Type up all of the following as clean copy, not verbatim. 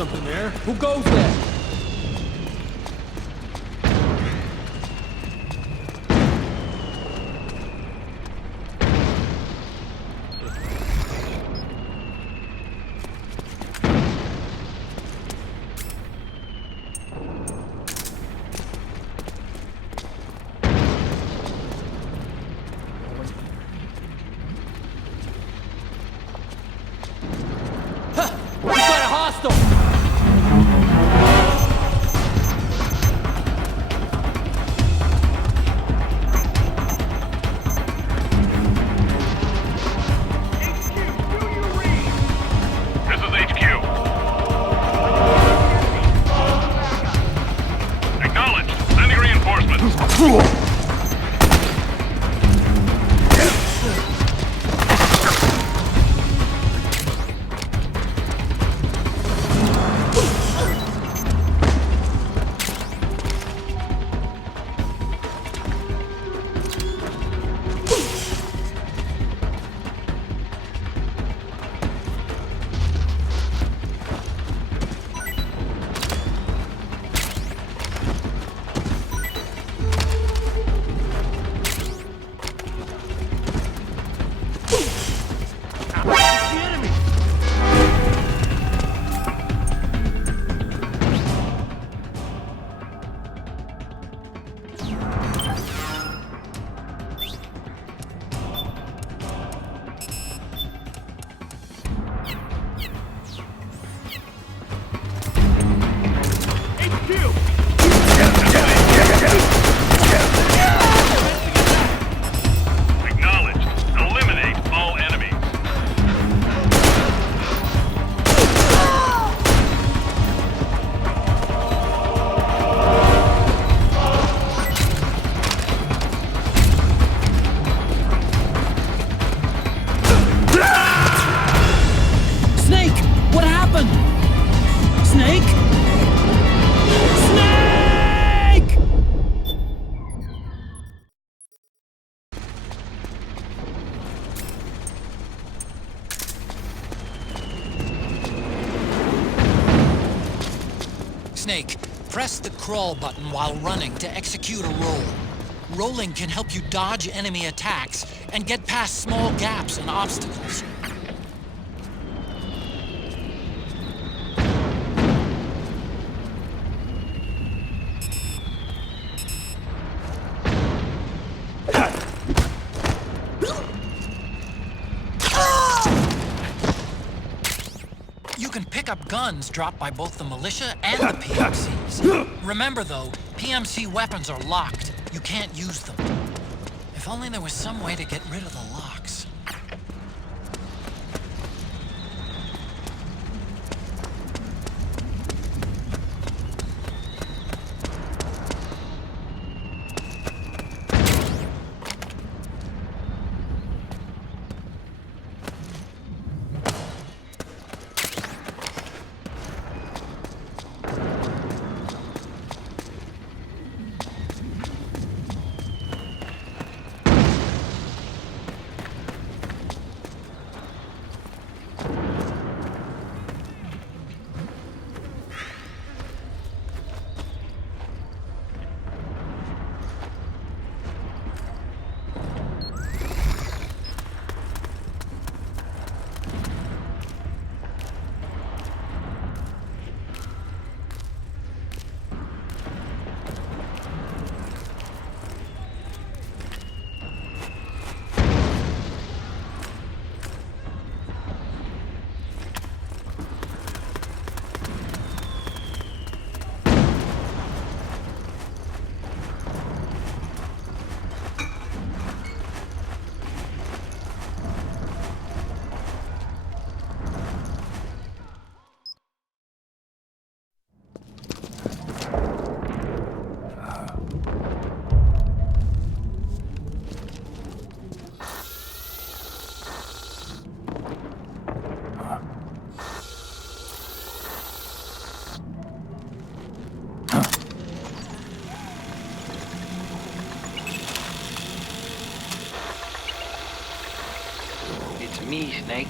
something there. Who goes there? Snake, press the crawl button while running to execute a roll. Rolling can help you dodge enemy attacks and get past small gaps and obstacles. You can pick up guns dropped by both the militia and the PMCs. Remember though, PMC weapons are locked. You can't use them. If only there was some way to get rid of the locks. Me, Snake.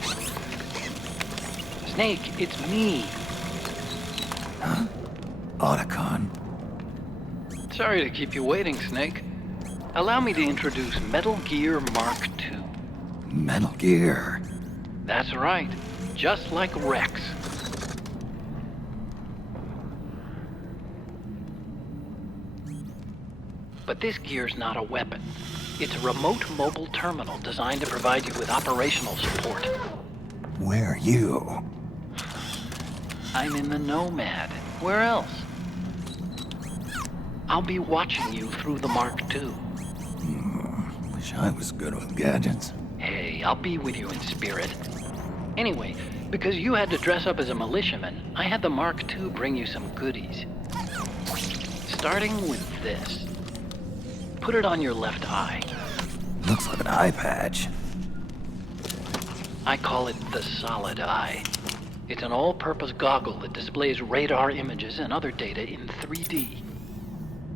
Snake, it's me. Otacon. Sorry to keep you waiting, Snake. Allow me to introduce Metal Gear Mark II. Metal Gear. That's right. Just like Rex. But this gear's not a weapon. It's a remote mobile terminal designed to provide you with operational support. Where are you? I'm in the Nomad. Where else? I'll be watching you through the Mark II. Wish I was good with gadgets. Hey, I'll be with you in spirit. Anyway, because you had to dress up as a militiaman, I had the Mark II bring you some goodies. Starting with this. Put it on your left eye. Looks like an eye patch. I call it the Solid Eye. It's an all-purpose goggle that displays radar images and other data in 3D.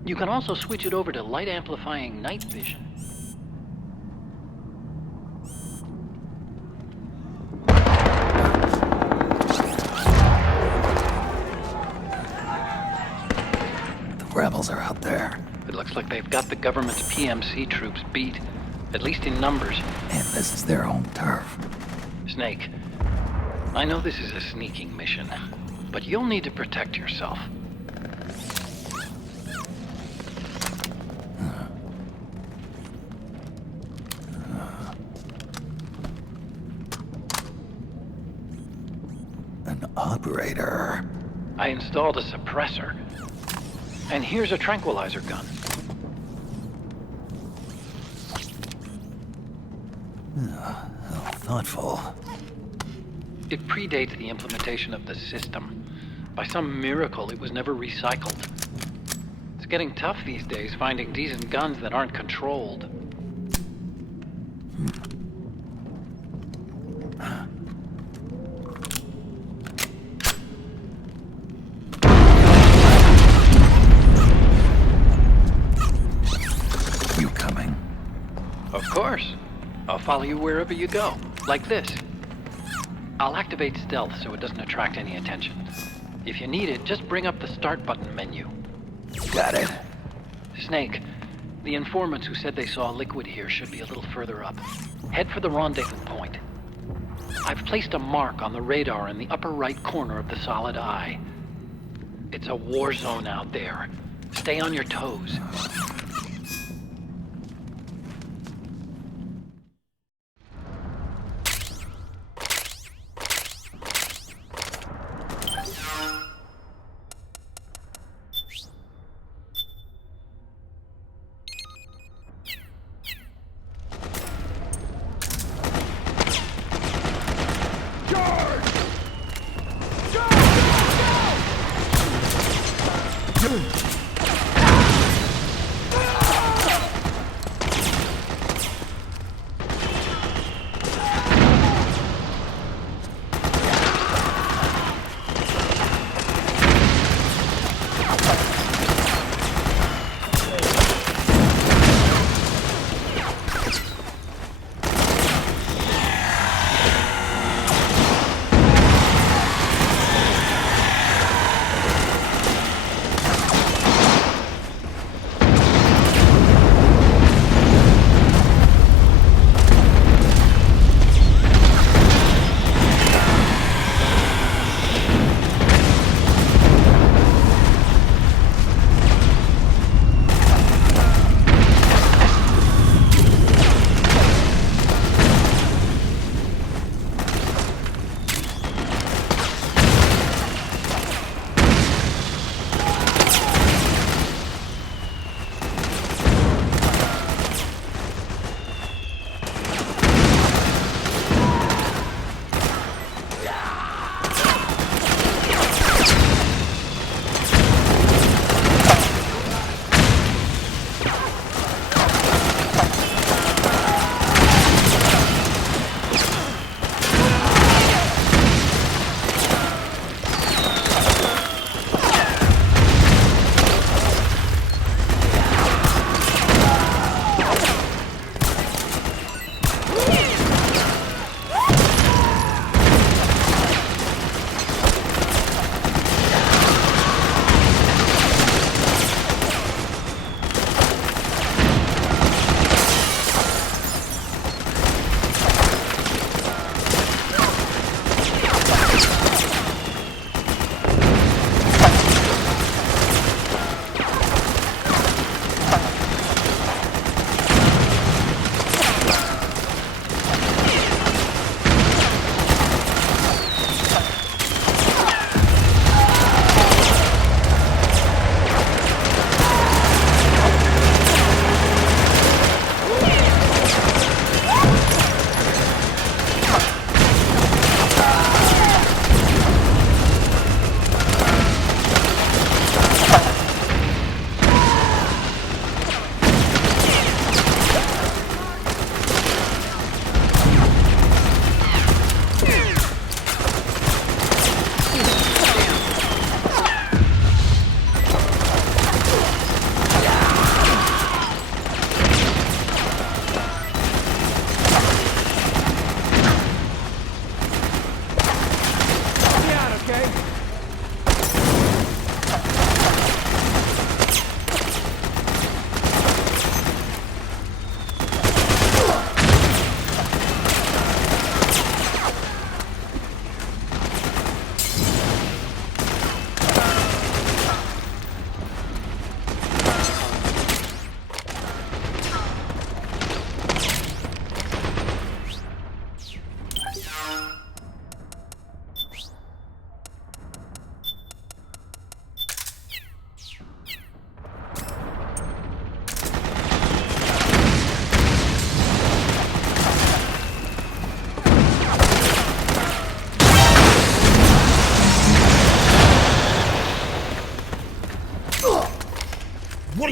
You can also switch it over to light-amplifying night vision. The rebels are out there. It looks like they've got the government's PMC troops beat, at least in numbers. And this is their home turf. Snake, I know this is a sneaking mission, but you'll need to protect yourself. An operator. I installed a suppressor. And here's a tranquilizer gun. How thoughtful. It predates the implementation of the system. By some miracle, it was never recycled. It's getting tough these days finding decent guns that aren't controlled. You coming? Of course. I'll follow you wherever you go, like this. I'll activate stealth so it doesn't attract any attention. If you need it, just bring up the start button menu. Got it. Snake, the informants who said they saw liquid here should be a little further up. Head for the rendezvous point. I've placed a mark on the radar in the upper right corner of the Solid Eye. It's a war zone out there. Stay on your toes.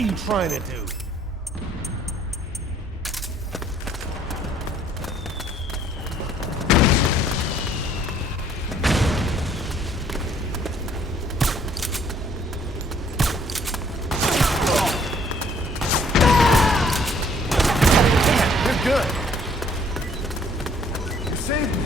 are you trying to do? Good. You saved me.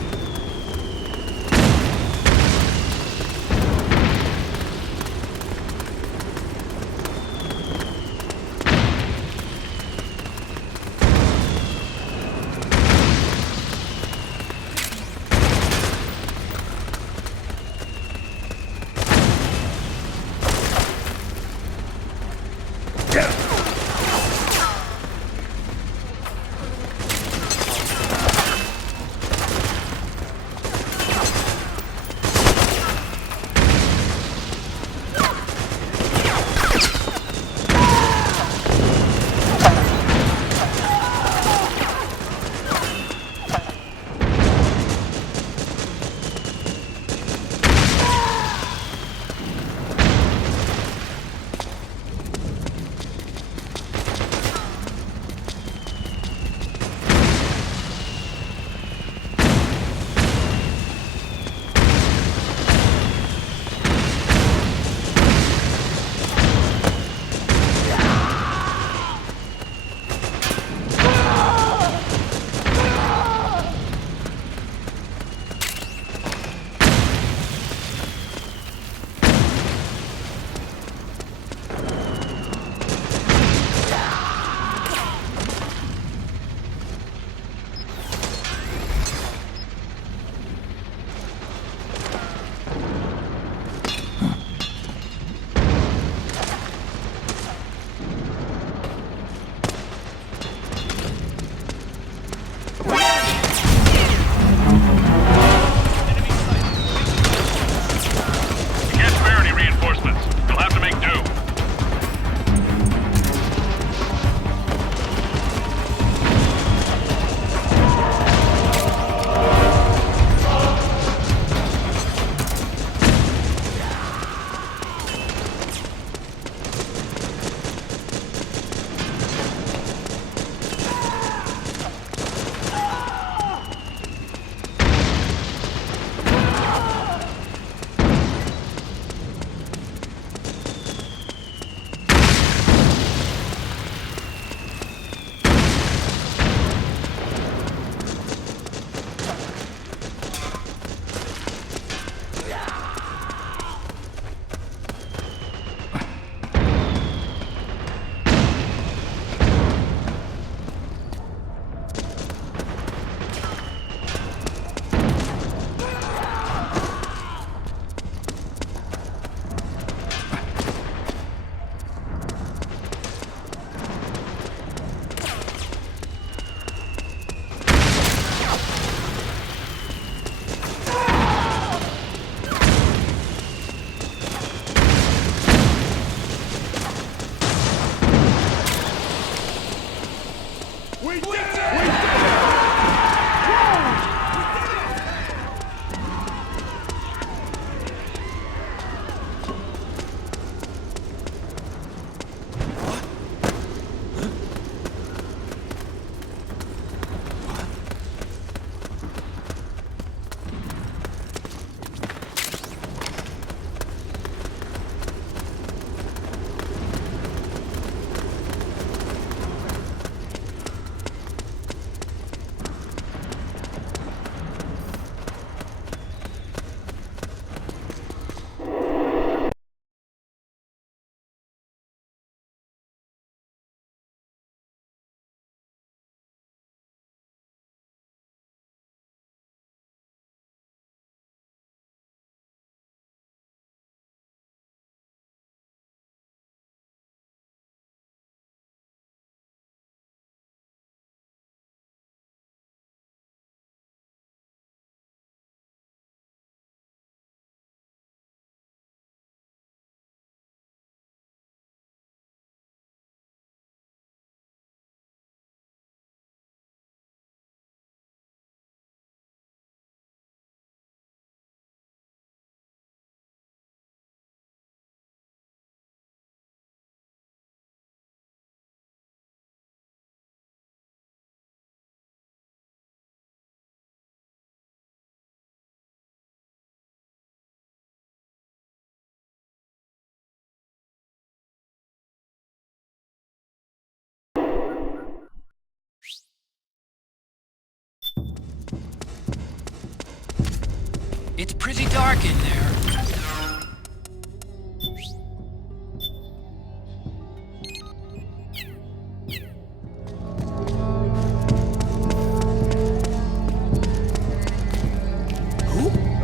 It's pretty dark in there.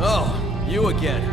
Oh, you again.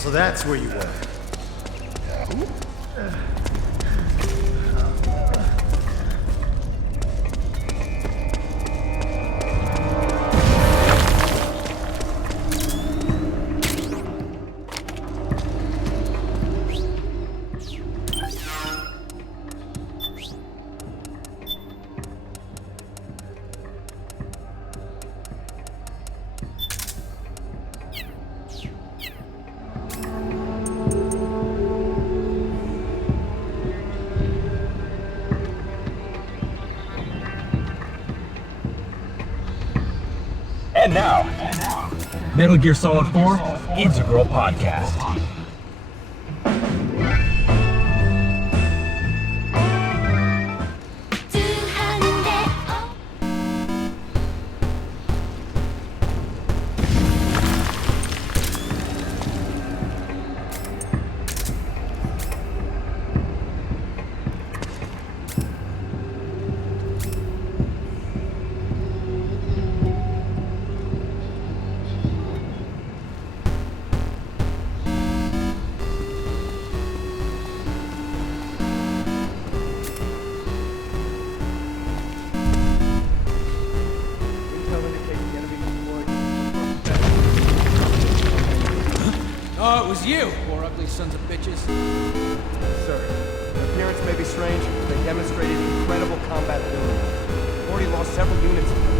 So that's where you were. And now, Metal Gear Solid 4 Integral Podcast. Oh, it was you, poor ugly sons of bitches. Sir, their appearance may be strange, but they demonstrated incredible combat ability. We've already lost several units of them.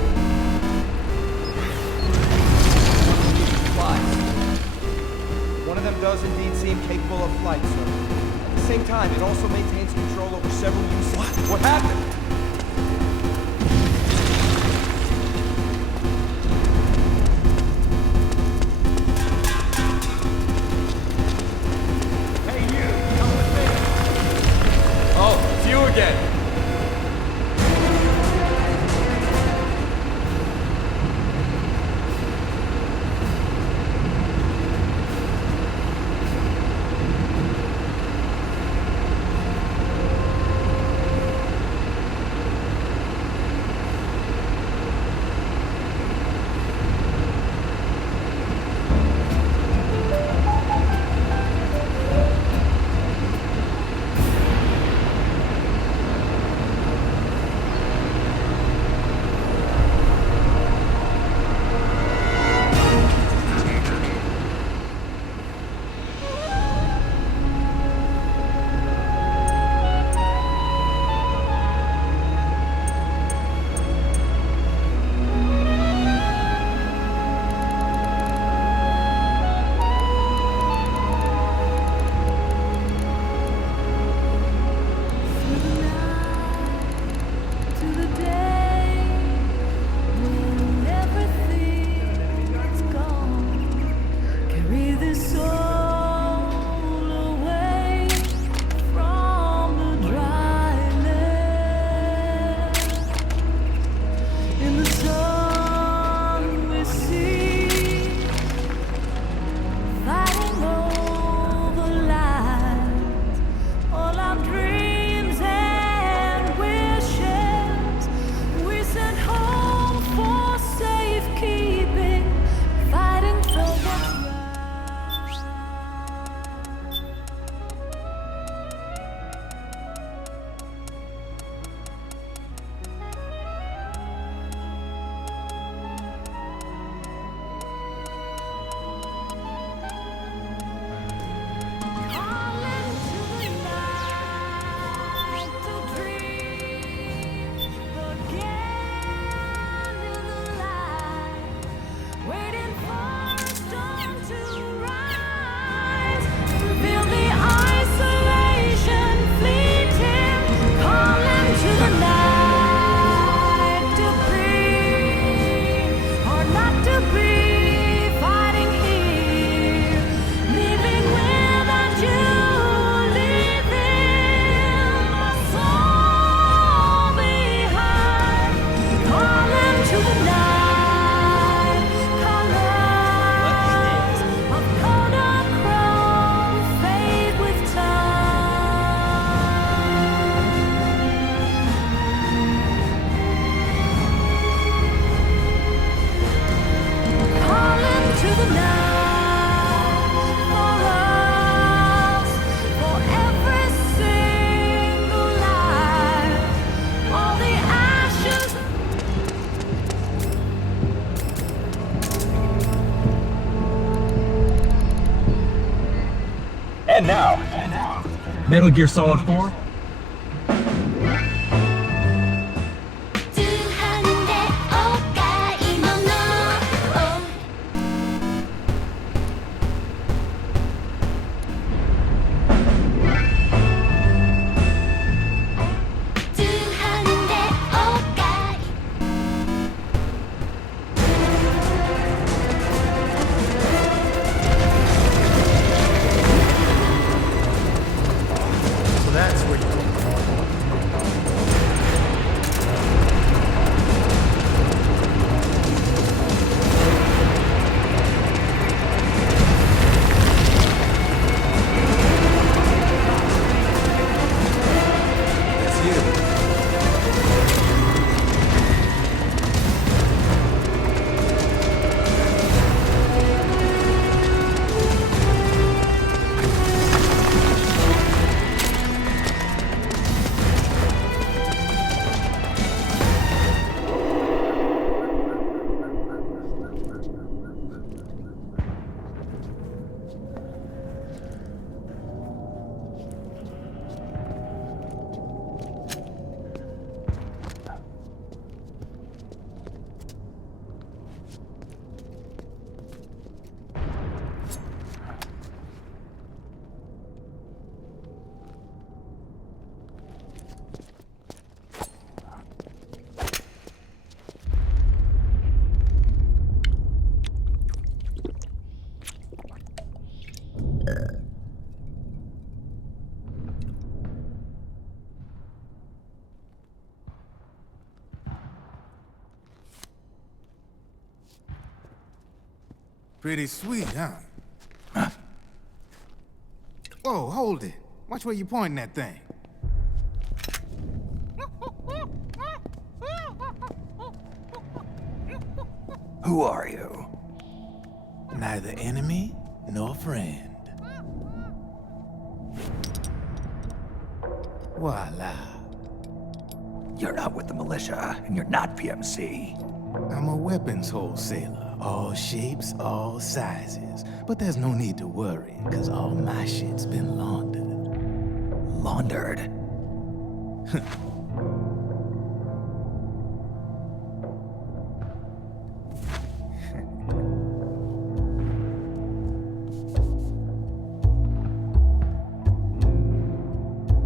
Flies. One of them does indeed seem capable of flight, sir. At the same time, it also maintains control over several uses. What happened? Again. the night for us, for every single life, all the ashes. And now, Metal Gear Solid 4. That's where you go. That's you. Pretty sweet, huh? Whoa, hold it. Watch where you pointing that thing. Who are you? Neither enemy nor friend. Voila. You're not with the militia, and you're not PMC. I'm a weapons wholesaler. All shapes, all sizes. But there's no need to worry, because all my shit's been laundered. Laundered?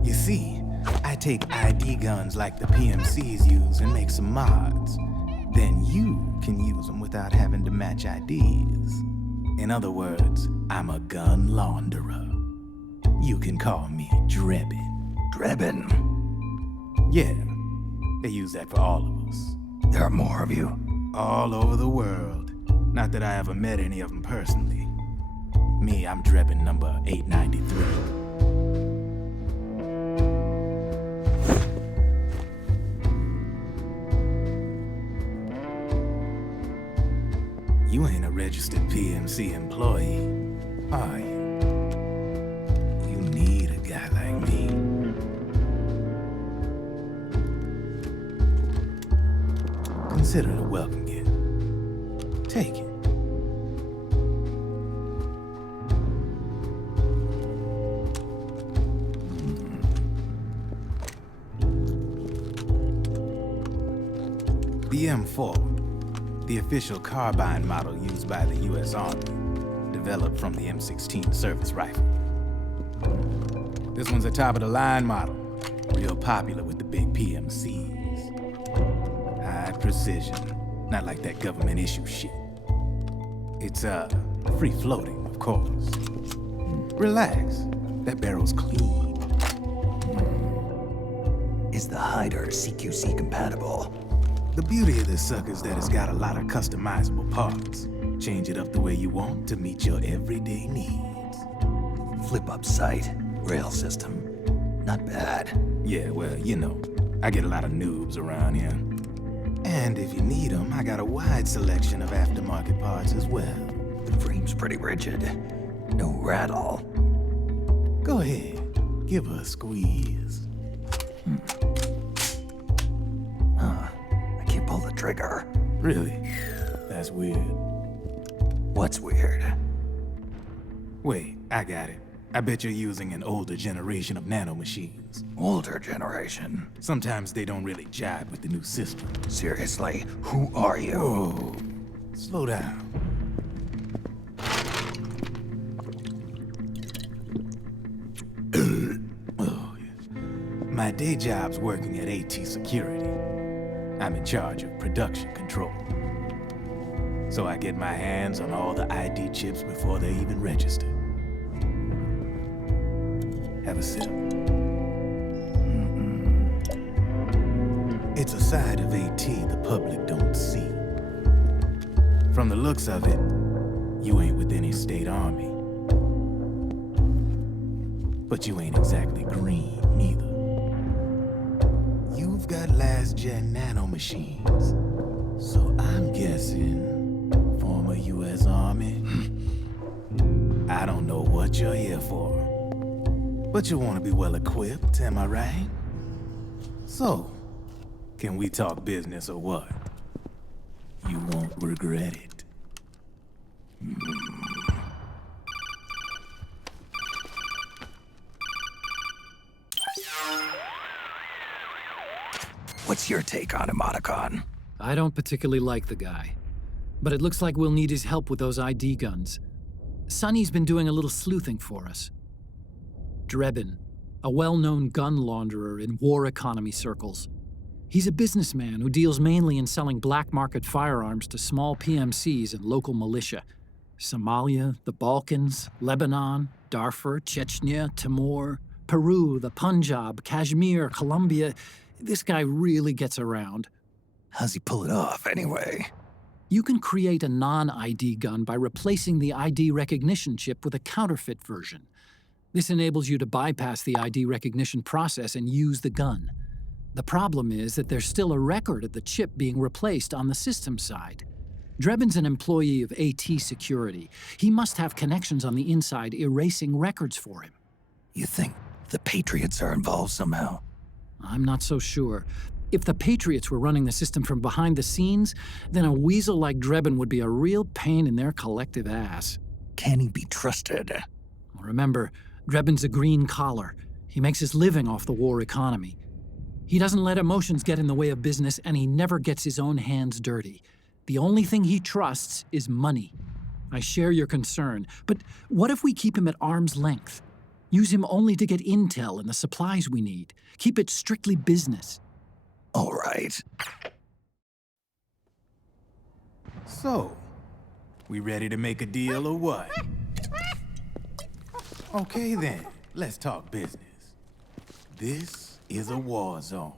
You see, I take ID guns like the PMCs use and make some mods. Then you can use them without having to match IDs. In other words, I'm a gun launderer. You can call me Drebin. Drebin? Yeah, they use that for all of us. There are more of you? All over the world. Not that I ever met any of them personally. Me, I'm Drebin number 893. You ain't a registered PMC employee, are you? You need a guy like me. Consider it a welcome gift. Take it. The M4, the official carbine model used by the U.S. Army, developed from the M16 service rifle. This one's a top-of-the-line model, real popular with the big PMCs. High precision, not like that government issue shit. It's, free-floating, of course. Relax, that barrel's clean. Is the hider CQC compatible? The beauty of this sucker is that it's got a lot of customizable parts. Change it up the way you want to meet your everyday needs. Flip-up sight, rail system. Not bad. Yeah, well, you know, I get a lot of noobs around here. And if you need them, I got a wide selection of aftermarket parts as well. Seems pretty rigid. No rattle. Go ahead, give her a squeeze. I can't pull the trigger. Really? That's weird. What's weird? Wait, I got it. I bet you're using an older generation of nanomachines. Older generation? Sometimes they don't really jive with the new system. Seriously, who are you? Whoa, slow down. Oh, yeah. My day job's working at AT Security. I'm in charge of production control. So I get my hands on all the ID chips before they even register. Have a sip. It's a side of AT the public don't see. From the looks of it, you ain't with any state army. But you ain't exactly green, neither. You've got last-gen nanomachines. So I'm guessing, former U.S. Army? I don't know what you're here for. But you want to be well-equipped, am I right? So, can we talk business or what? You won't regret it. What's your take on Emoticon? I don't particularly like the guy. But it looks like we'll need his help with those ID guns. Sonny's been doing a little sleuthing for us. Drebin, a well-known gun launderer in war economy circles. He's a businessman who deals mainly in selling black market firearms to small PMCs and local militia. Somalia, the Balkans, Lebanon, Darfur, Chechnya, Timor, Peru, the Punjab, Kashmir, Colombia. This guy really gets around. How's he pull it off, anyway? You can create a non-ID gun by replacing the ID recognition chip with a counterfeit version. This enables you to bypass the ID recognition process and use the gun. The problem is that there's still a record of the chip being replaced on the system side. Drebin's an employee of AT Security. He must have connections on the inside erasing records for him. You think the Patriots are involved somehow? I'm not so sure. If the Patriots were running the system from behind the scenes, then a weasel like Drebin would be a real pain in their collective ass. Can he be trusted? Remember, Drebin's a green collar. He makes his living off the war economy. He doesn't let emotions get in the way of business, and he never gets his own hands dirty. The only thing he trusts is money. I share your concern, but what if we keep him at arm's length? Use him only to get intel and the supplies we need. Keep it strictly business. All right. So, we ready to make a deal or what? Okay then, let's talk business. This is a war zone.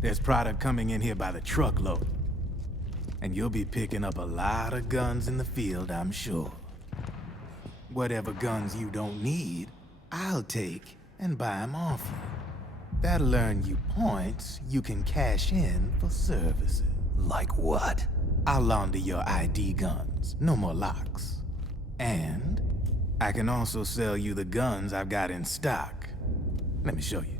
There's product coming in here by the truckload. And you'll be picking up a lot of guns in the field, I'm sure. Whatever guns you don't need, I'll take and buy them off you. That'll earn you points you can cash in for services. Like what? I'll launder your ID guns, no more locks. And I can also sell you the guns I've got in stock. Let me show you.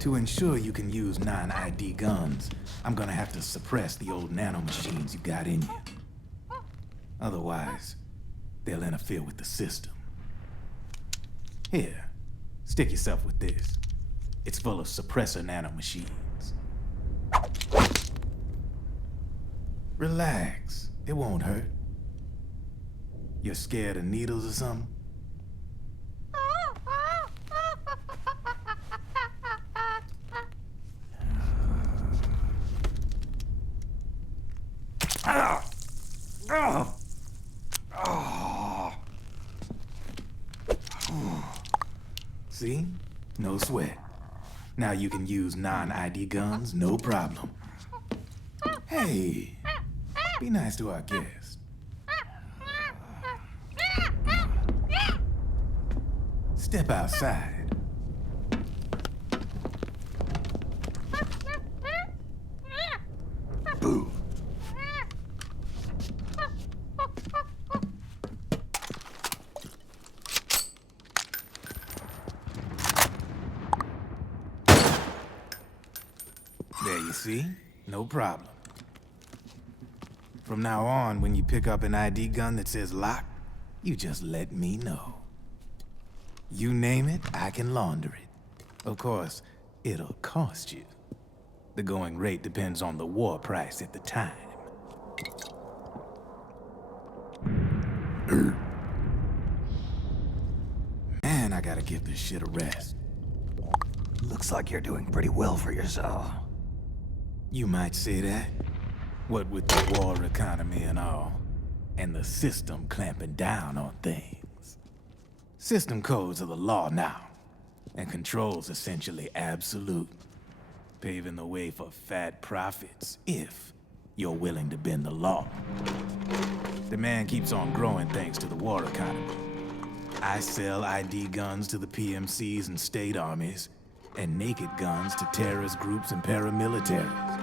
To ensure you can use non-ID guns, I'm gonna have to suppress the old nanomachines you got in you. Otherwise, they'll interfere with the system. Here, stick yourself with this. It's full of suppressor nanomachines. Relax, it won't hurt. You're scared of needles or something? See? No sweat. Now you can use non-ID guns, no problem. Hey, be nice to our guest. Step outside. Boo. There you see? No problem. From now on, when you pick up an ID gun that says lock, you just let me know. You name it, I can launder it. Of course, it'll cost you. The going rate depends on the war price at the time. Man, I gotta give this shit a rest. Looks like you're doing pretty well for yourself. You might say that. What with the war economy and all, and the system clamping down on things. System codes are the law now, and control's essentially absolute, paving the way for fat profits if you're willing to bend the law. Demand keeps on growing thanks to the war economy. I sell ID guns to the PMCs and state armies, and naked guns to terrorist groups and paramilitaries.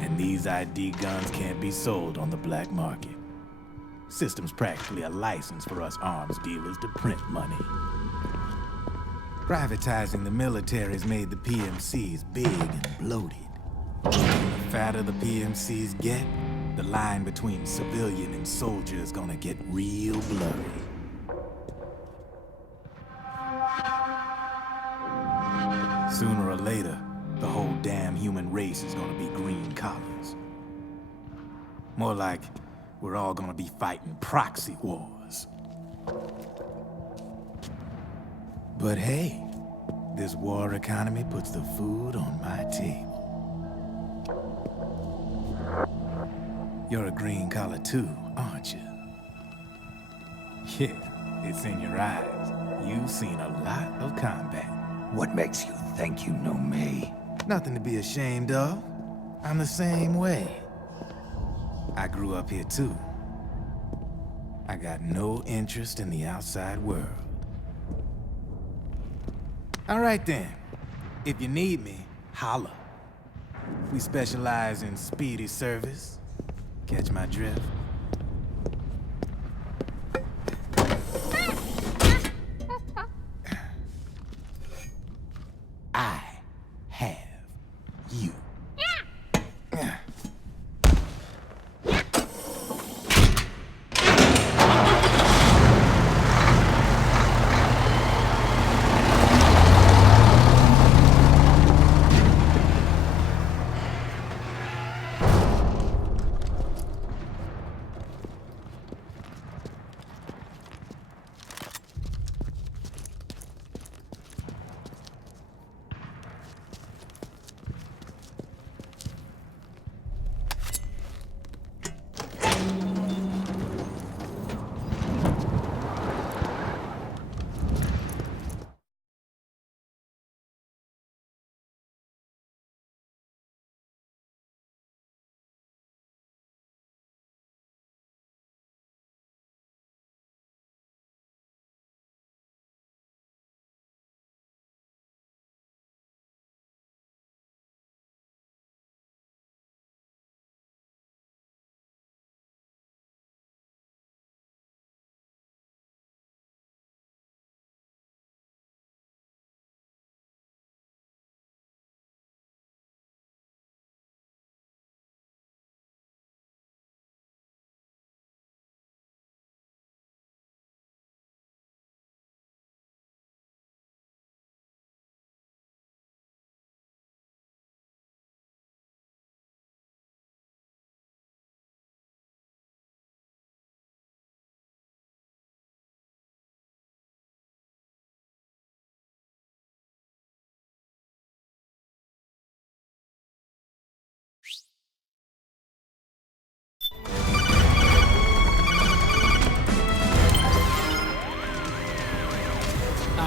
And these ID guns can't be sold on the black market. System's practically a license for us arms dealers to print money. Privatizing the military's made the PMCs big and bloated. The fatter the PMCs get, the line between civilian and soldier is gonna get real blurry. Sooner or later, the whole damn human race is gonna be green collars. More like, we're all gonna be fighting proxy wars. But hey, this war economy puts the food on my table. You're a green collar too, aren't you? Yeah, it's in your eyes. You've seen a lot of combat. What makes you think you know me? Nothing to be ashamed of. I'm the same way. I grew up here too. I got no interest in the outside world. All right then. If you need me, holla. We specialize in speedy service. Catch my drift? I have you.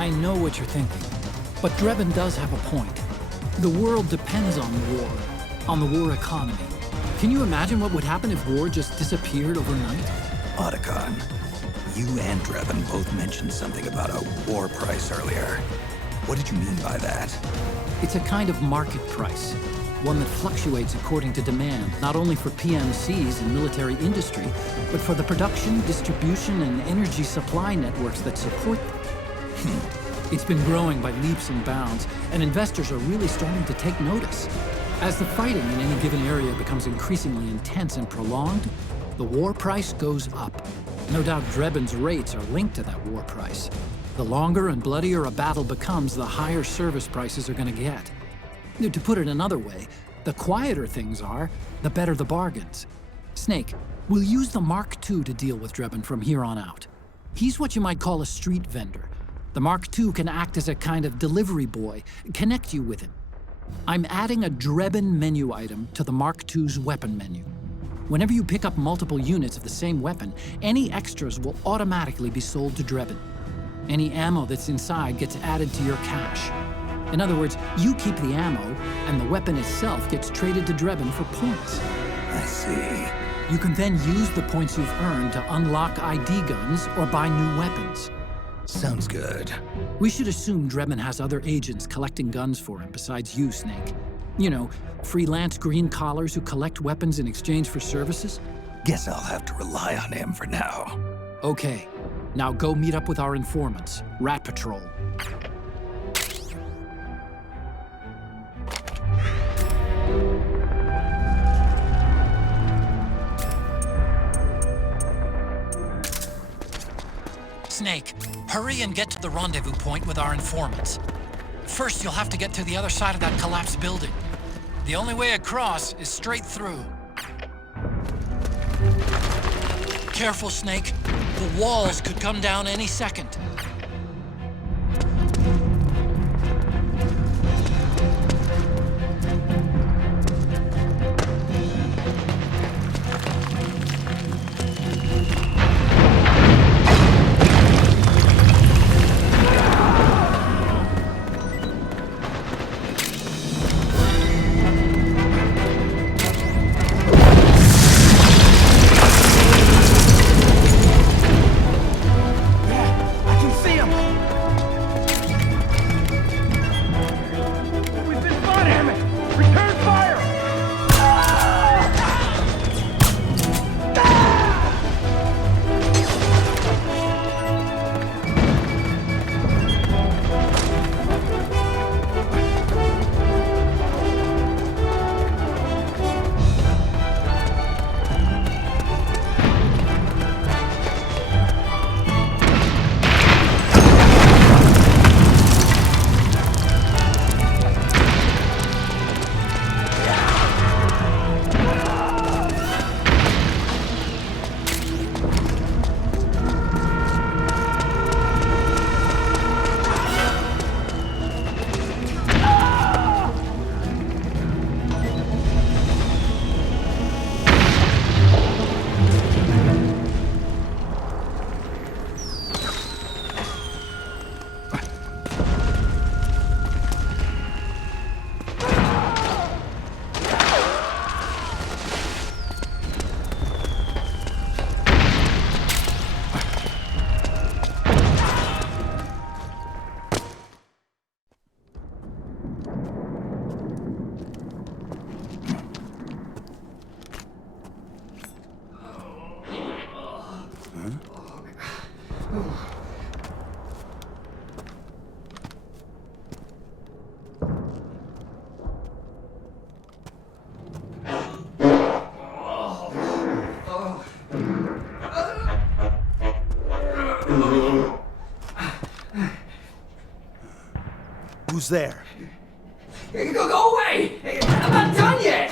I know what you're thinking, but Drebin does have a point. The world depends on the war economy. Can you imagine what would happen if war just disappeared overnight? Otacon, you and Drebin both mentioned something about a war price earlier. What did you mean by that? It's a kind of market price, one that fluctuates according to demand, not only for PMCs and military industry, but for the production, distribution, and energy supply networks that support them. It's been growing by leaps and bounds, and investors are really starting to take notice. As the fighting in any given area becomes increasingly intense and prolonged, the war price goes up. No doubt Drebin's rates are linked to that war price. The longer and bloodier a battle becomes, the higher service prices are going to get. To put it another way, the quieter things are, the better the bargains. Snake, we'll use the Mark II to deal with Drebin from here on out. He's what you might call a street vendor. The Mark II can act as a kind of delivery boy, connect you with him. I'm adding a Drebin menu item to the Mark II's weapon menu. Whenever you pick up multiple units of the same weapon, any extras will automatically be sold to Drebin. Any ammo that's inside gets added to your cache. In other words, you keep the ammo, and the weapon itself gets traded to Drebin for points. I see. You can then use the points you've earned to unlock ID guns or buy new weapons. Sounds good. We should assume Drebin has other agents collecting guns for him besides you, Snake. You know, freelance green collars who collect weapons in exchange for services? Guess I'll have to rely on him for now. Okay, now go meet up with our informants, Rat Patrol. Snake, hurry and get to the rendezvous point with our informants. First, you'll have to get to the other side of that collapsed building. The only way across is straight through. Careful, Snake. The walls could come down any second. Who's there? Go away! I'm not done yet!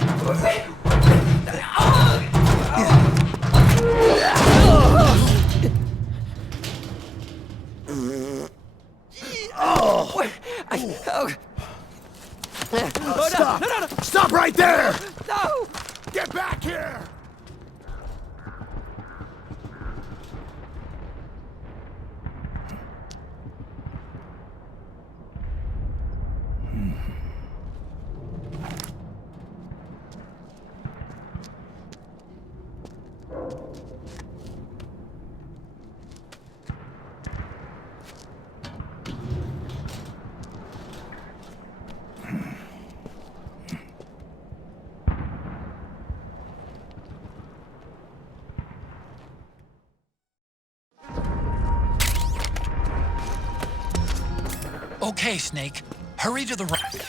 Stop! No. Stop right there! No! Get back here! Okay, Snake. Hurry to the right.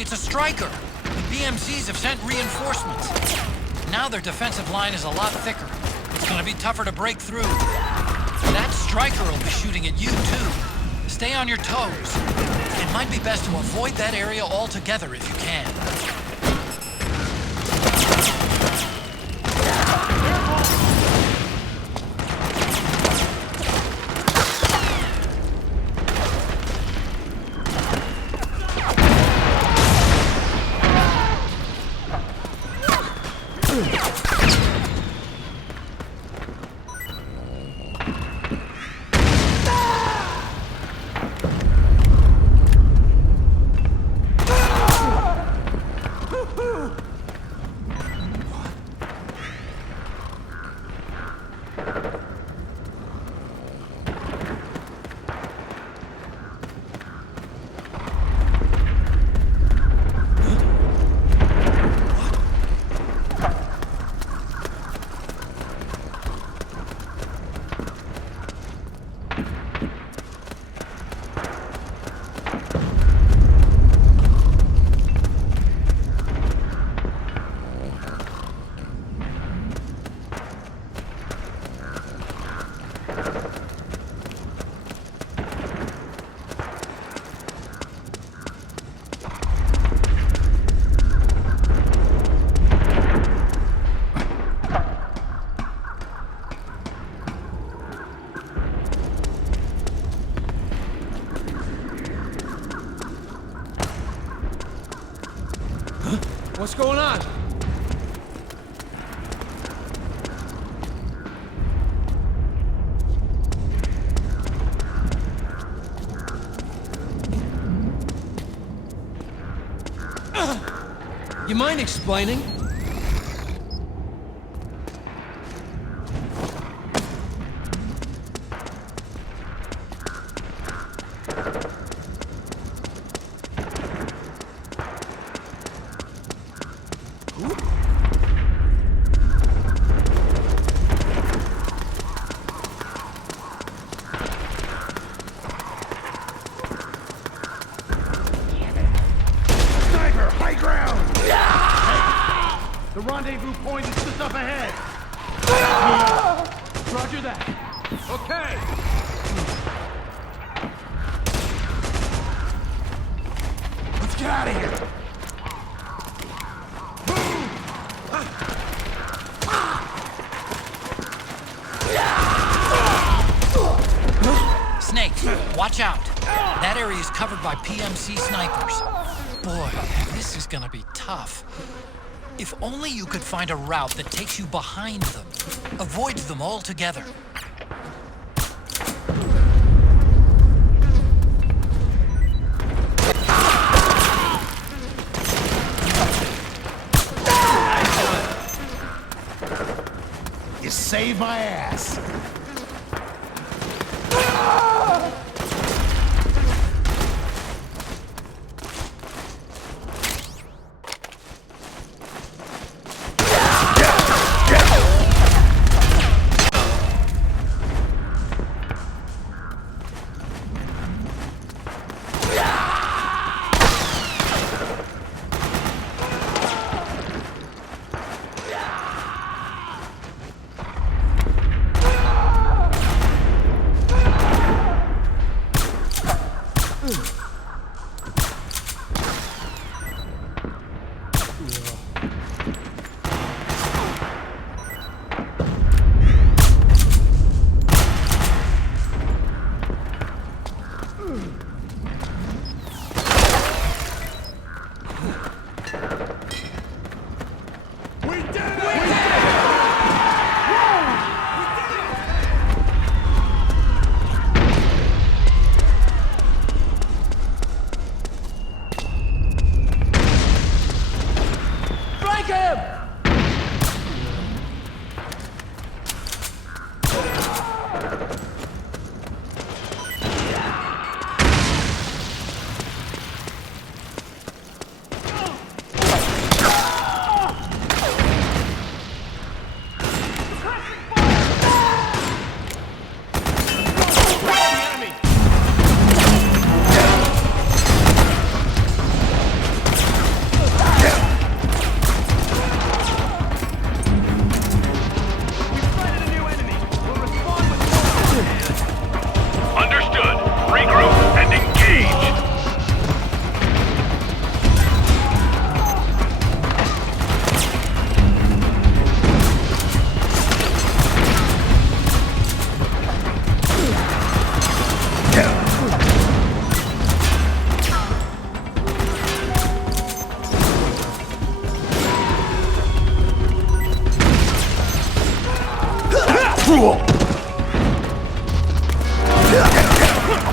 It's a striker. The BMCs have sent reinforcements. Now their defensive line is a lot thicker. It's gonna be tougher to break through. That striker will be shooting at you, too. Stay on your toes. It might be best to avoid that area altogether if you can. What's going on? You mind explaining? The rendezvous point is just up ahead. Roger that. Okay. Let's get out of here. Snake, watch out. That area is covered by PMC snipers. Boy, this is gonna be tough. If only you could find a route that takes you behind them, avoids them altogether. You saved my ass.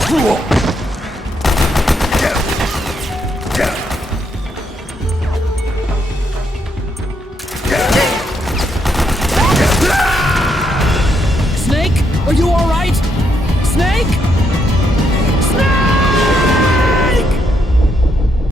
Cool.